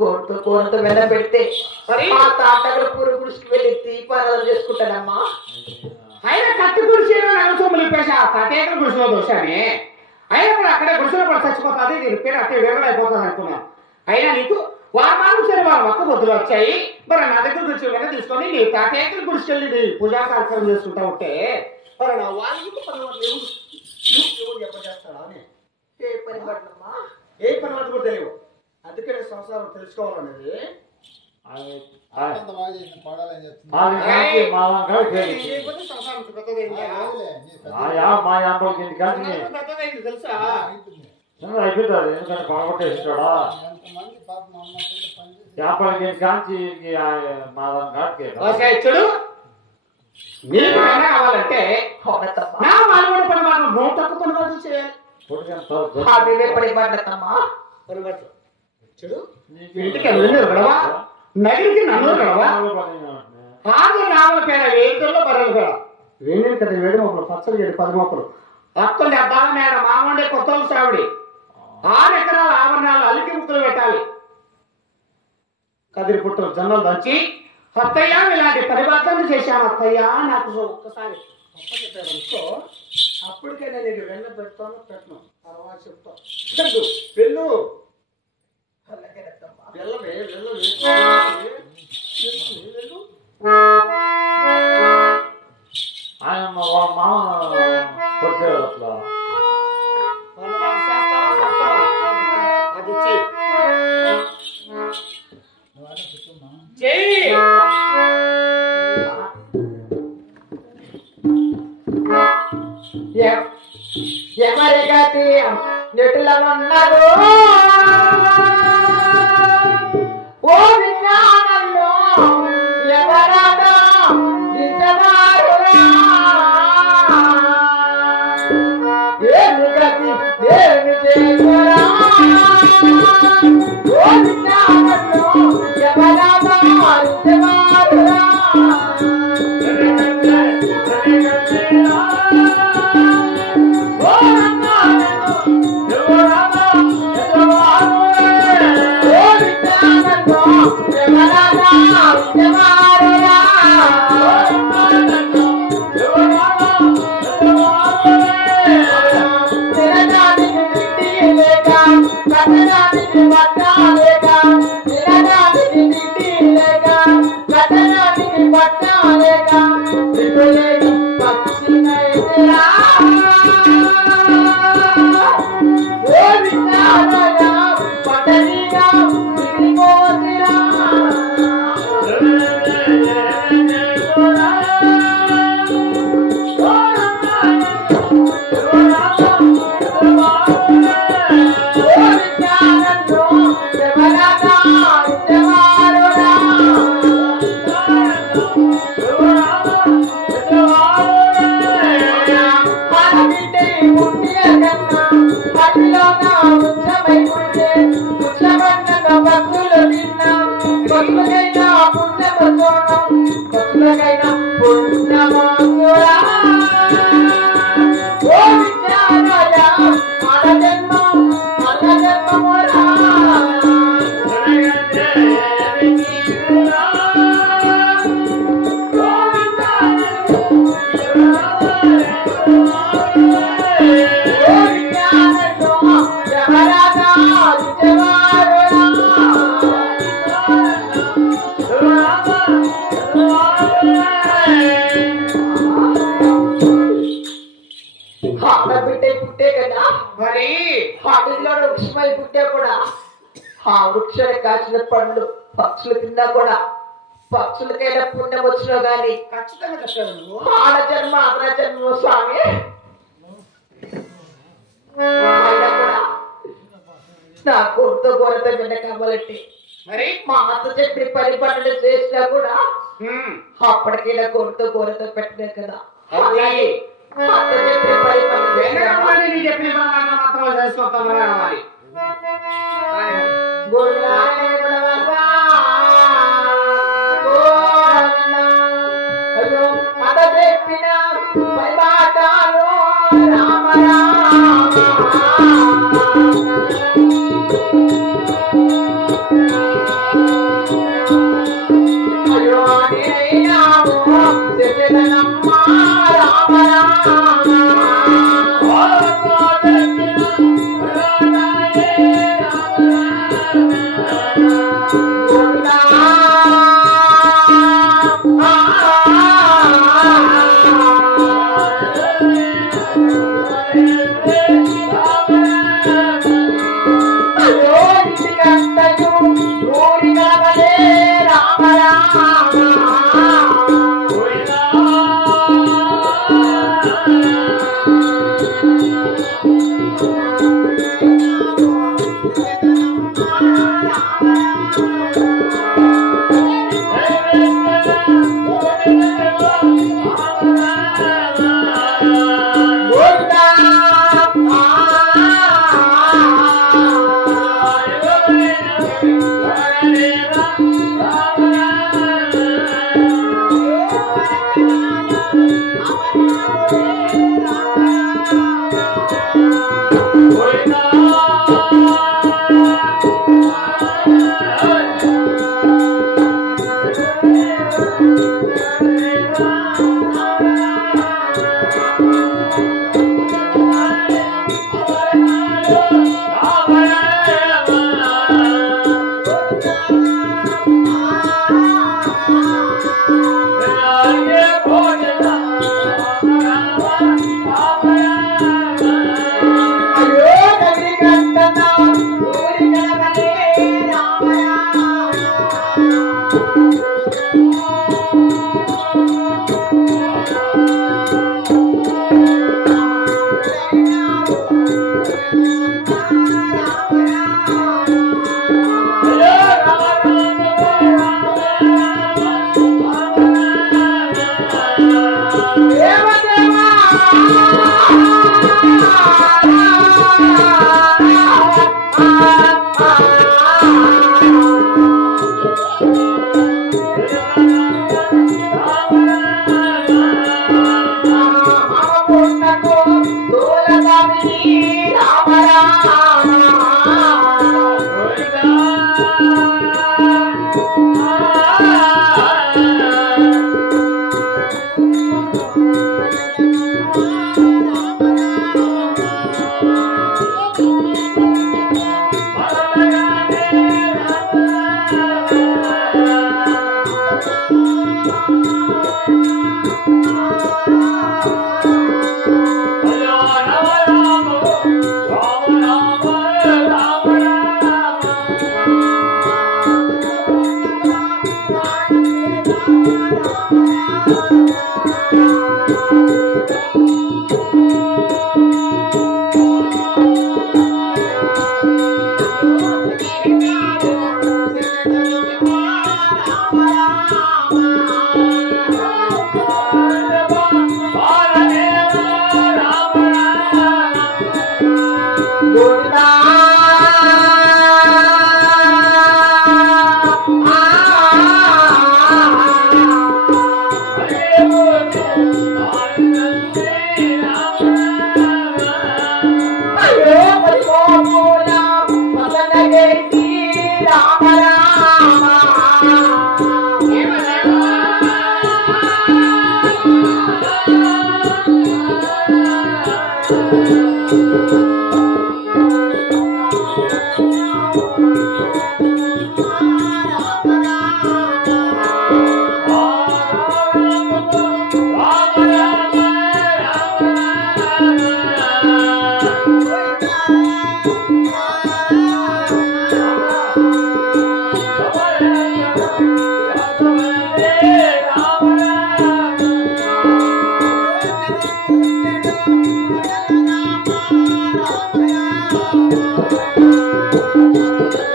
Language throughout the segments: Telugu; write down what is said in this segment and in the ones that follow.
గోడుతో కూరతో వెన్న పెడితే ఆ తాటగల పూరి గుడికి వెళ్ళి దీపారాధన చేసుకుంటానమ్మా. ఆయన కత్తి గుడిసేను నగసొమ్ములు ఇప్పేసి ఆ తాటేకల గుడిసెలో దోశానే. అయినా కూడా అక్కడే గుడిసెలో పడి చచ్చిపోతుంది. దీని పేరు అట్టే వేగడైపోతుంది అనుకున్నాను. అయినా నీకు వారాలు సరే వారు ఒక్క బొద్దులు వచ్చాయి. మరి నా దగ్గర గుడిసె వెన్న తీసుకొని నీ తాటేకల గుడిసెళ్ళి పూజా కార్యక్రమం చేసుకుంటా ఉంటే మరి నా వాళ్ళకి చెప్పేస్తాడా అని ఏ పని పడనమ్మా? ఏ పని పట్టు కూడా తెలియవు. అందుకే సంసారం తెలుసుకోవాలనేది. తెలుసా అయిపోతుంది. ఎందుకంటే పగొట్టేస్తాడా వ్యాపారం కాంచి చూడు. నీకు వెన్న కావాలంటే నా వాళ్ళు కూడా పని మాట నూట తక్కువ పని మాట చేయాలి. పని పడనమ్మా. చూడు ఇంటికి వెళ్ళి గడవా నగిరికి నన్ను గడవా కాదు రావుల పేడ వేదుల్లో బర్రెలు పేడ వేడి కదా వేడి మొక్కలు పచ్చడి చేడి 10 మొక్కలు అత్తండి అద్దాల మేడ మామండే కొత్తలు సావిడి 6 ఎకరాల ఆవరణాలు అల్లికి ముక్కలు పెట్టాలి. కదిరి పుట్టలు జొన్నలు దంచి అత్తయ్య ఇలాంటి పరివర్తన చేశాను. అత్తయ్య నాకు ఒక్కసారి గొప్ప చెప్పారనుకో అప్పటికే నేను నీకు వెన్న పెడతాను పెట్టను తర్వాత చెప్తాను. వెళ్ళు వెళ్ళవే వెళ్ళు ఆయన వాళ్ళ మామ కొట్టాడు అట్లా. అది చెయ్యి ఎవరి గతి నెట్టులో ఉన్నారు ఓ విజ్ఞానంలో ఎవరదో ఏమి గతి ఏమి చేయరా ఓ విజ్ఞానంలో ఎవరదో వృక్షాలు కాచిన పండ్లు పక్షులు తిన్నా కూడా పక్షులకైనా పుణ్యం వచ్చినా గాని ఆడ జన్మ అగ్ర జన్మ స్వామి నా కొడుతో గొడత విన్న కావాలంటే మరి మా అత్త చెప్పి 10 పనులు చేసినా కూడా అప్పటికైనా కొడుతో గొడత పెట్టలే కదా. అలాగే అత్త చెప్పి 10 పనులు చెప్పిన మాత్రం చేసుకోవాలి. అయ్యో అత చెప్పిన పరిమాటాలు రామ రామ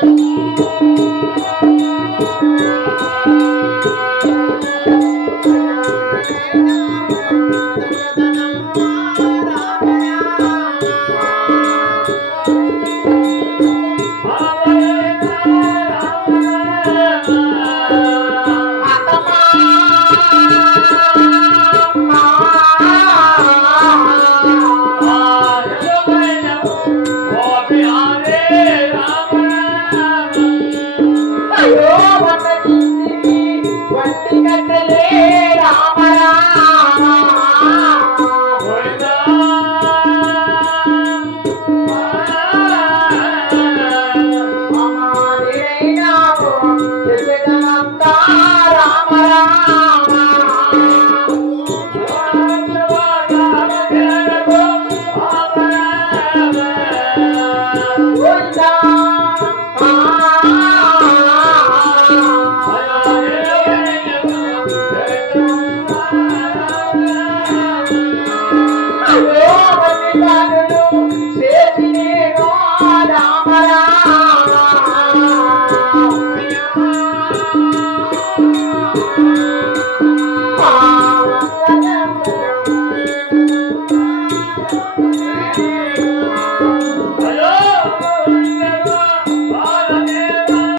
Thank you.